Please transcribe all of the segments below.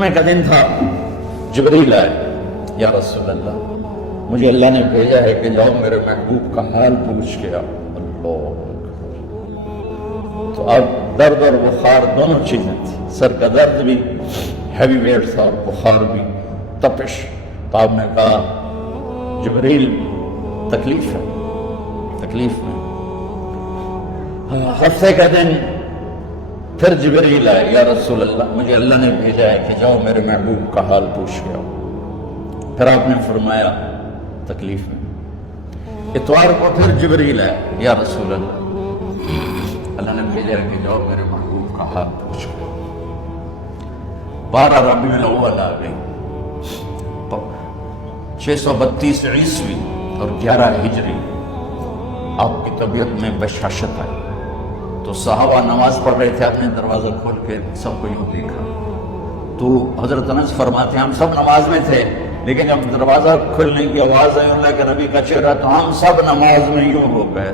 میں کا دن تھا، جبریل آئے، یا رسول اللہ مجھے اللہ نے بھیجا ہے کہ جاؤ میرے محبوب کا حال پوچھ کے آؤ۔ اللہ تو اب درد اور بخار دونوں چیزیں تھی، سر کا درد بھی ہیوی ویٹ تھا اور بخار بھی، تپش۔ تو آپ نے کہا جبریل تکلیف ہے، تکلیف میں۔ ہفتے کا دن پھر جبریل آئے، یا رسول اللہ مجھے اللہ نے بھیجا ہے کہ جاؤ میرے محبوب کا حال پوچھ کے آؤ۔ پھر آپ نے فرمایا تکلیف میں۔ اتوار کو پھر جبریل آئے، یا رسول اللہ اللہ نے بھیجا ہے کہ جاؤ میرے محبوب کا حال پوچھ کے آؤ۔ 12 ربیع الاول آ گئی، 632 عیسوی اور 11 ہجری۔ آپ کی طبیعت میں بشاشت آئی تو صحابہ نماز پڑھ رہے تھے، آپ نے دروازہ کھول کے سب کو یوں دیکھا تو حضرت انس فرماتے ہیں ہم سب نماز میں تھے، لیکن جب دروازہ کھلنے کی آواز آئی اللہ کے نبی کا چہرہ تو ہم سب نماز میں یوں ہو گئے،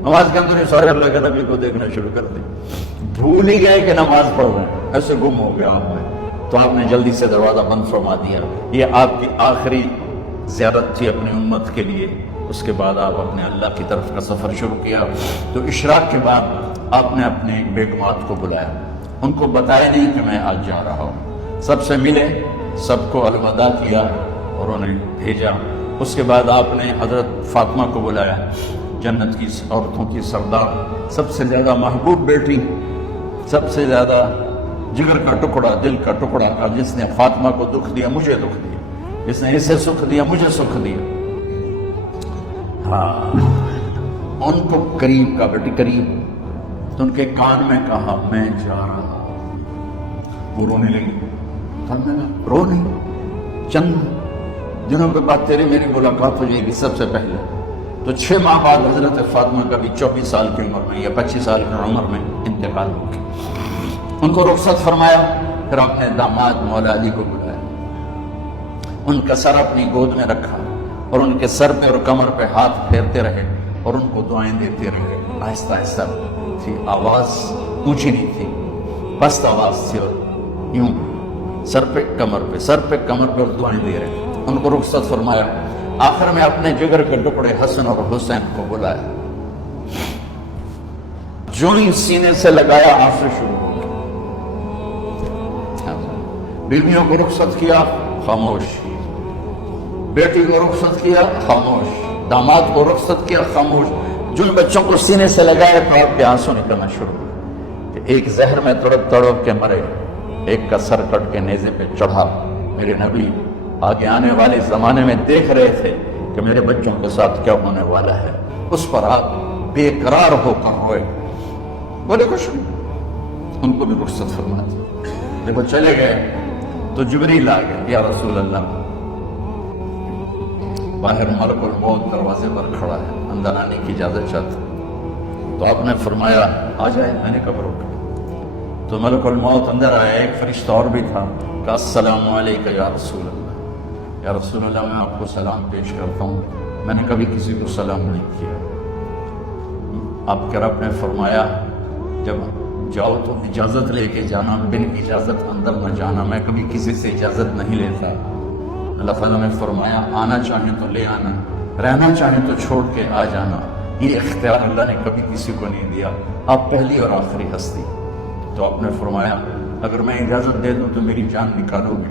نماز کے اندر سارے اللہ کے نبی کو دیکھنا شروع کر دی، بھول ہی گئے کہ نماز پڑھ رہے ہیں، ایسے گم ہو گیا آپ میں۔ تو آپ نے جلدی سے دروازہ بند فرما دیا۔ یہ آپ کی آخری زیارت تھی اپنی امت کے لیے۔ اس کے بعد آپ اپنے اللہ کی طرف کا سفر شروع کیا۔ تو اشراق کے بعد آپ نے اپنے بیگمات کو بلایا، ان کو بتایا نہیں کہ میں آج جا رہا ہوں، سب سے ملے، سب کو الوداع کیا اور انہیں بھیجا۔ اس کے بعد آپ نے حضرت فاطمہ کو بلایا، جنت کی عورتوں کی سردار، سب سے زیادہ محبوب بیٹی، سب سے زیادہ جگر کا ٹکڑا، دل کا ٹکڑا، جس نے فاطمہ کو دکھ دیا مجھے دکھ دیا، جس نے اسے سکھ دیا مجھے سکھ دیا۔ ہاں ان کو قریب کا، بیٹی قریب، تو ان کے کان میں کہا میں جا رہا ہوں۔ وہ رونے لگی، رو نہیں، چند دنوں کے بعد تیری میری ملاقات ہو جائے گی سب سے پہلے۔ تو 6 ماہ بعد حضرت فاطمہ کا بھی 24 سال کی عمر میں یا 25 سال کی عمر میں انتقال ہو گیا۔ ان کو رخصت فرمایا، پھر اپنے داماد مولا علی کو بلایا، ان کا سر اپنی گود میں رکھا اور ان کے سر پہ اور کمر پہ ہاتھ پھیرتے رہے اور ان کو دعائیں دیتے رہے۔ آہستہ آہستہ تھی، آواز اونچی نہیں تھی، پست آواز تھی، اور یوں سر پہ کمر پہ، سر پہ کمر پہ اور دعائیں دے رہے۔ ان کو رخصت فرمایا۔ آخر میں اپنے جگر کے ٹکڑے حسن اور حسین کو بلایا، جو ہی سینے سے لگایا آنسو شروع ہو گئے۔ بیویوں کو رخصت کیا، خاموش، بیٹی کو رخصت کیا، خاموش، داماد کو رخصت کیا، خاموش۔ جن بچوں کو سینے سے لگائے تو آپ کے آنسو نکلنا شروع ہوئے کہ ایک زہر میں تڑپ تڑپ کے مرے، ایک کا سر کٹ کے نیزے پہ چڑھا۔ میرے نبی آگے آنے والے زمانے میں دیکھ رہے تھے کہ میرے بچوں کے ساتھ کیا ہونے والا ہے، اس پر آپ بے قرار ہو کر روئے، بولے کچھ نہیں۔ ان کو بھی رخصت فرما دی۔ جب وہ چلے گئے تو جبریل آ گئے، یا رسول اللہ باہر ملک الموت دروازے پر کھڑا ہے، اندر آنے کی اجازت چاہتا۔ تو آپ نے فرمایا آ جائے، میں نے کب روکا؟ تو ملک الموت اندر آیا، ایک فرشتہ اور بھی تھا، کہا السلام علیکم یا رسول اللہ، یا رسول اللہ میں آپ کو سلام پیش کرتا ہوں، میں نے کبھی کسی کو سلام نہیں کیا۔ آپ کے رب نے فرمایا جب جاؤ تو اجازت لے کے جانا، بن اجازت اندر نہ جانا، میں کبھی کسی سے اجازت نہیں لیتا۔ اللہ تعالیٰ نے فرمایا آنا چاہیں تو لے آنا، رہنا چاہیں تو چھوڑ کے آ جانا، یہ اختیار اللہ نے کبھی کسی کو نہیں دیا، آپ پہلی اور آخری ہستی۔ تو آپ نے فرمایا اگر میں اجازت دے دوں تو میری جان نکالو گے؟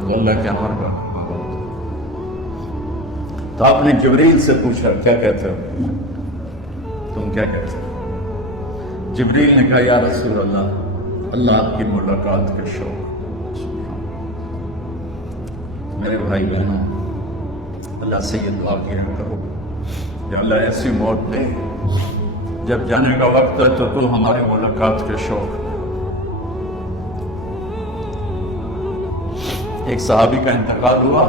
تو اللہ کے امر کا تو آپ نے جبریل سے پوچھا کیا کہتے ہو، تم کیا کہتے ہو؟ جبریل نے کہا یا رسول اللہ، اللہ آپ کی ملاقات کے شوق۔ میرے بھائی بہنوں، اللہ سے یہ دعا کیا کرو یا اللہ ایسی موت دے جب جانے کا وقت ہے تو ہماری ملاقات کے شوق۔ ایک صحابی کا انتقال ہوا،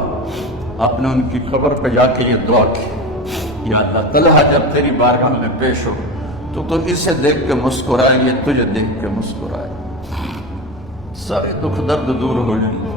آپ نے ان کی قبر پہ جا کے یہ دعا کی، یا اللہ طلحہ جب تیری بارگاہ میں پیش ہو تو اسے دیکھ کے مسکرائے، یہ تجھے دیکھ کے مسکرائے، سارے دکھ درد دور ہو جائیں۔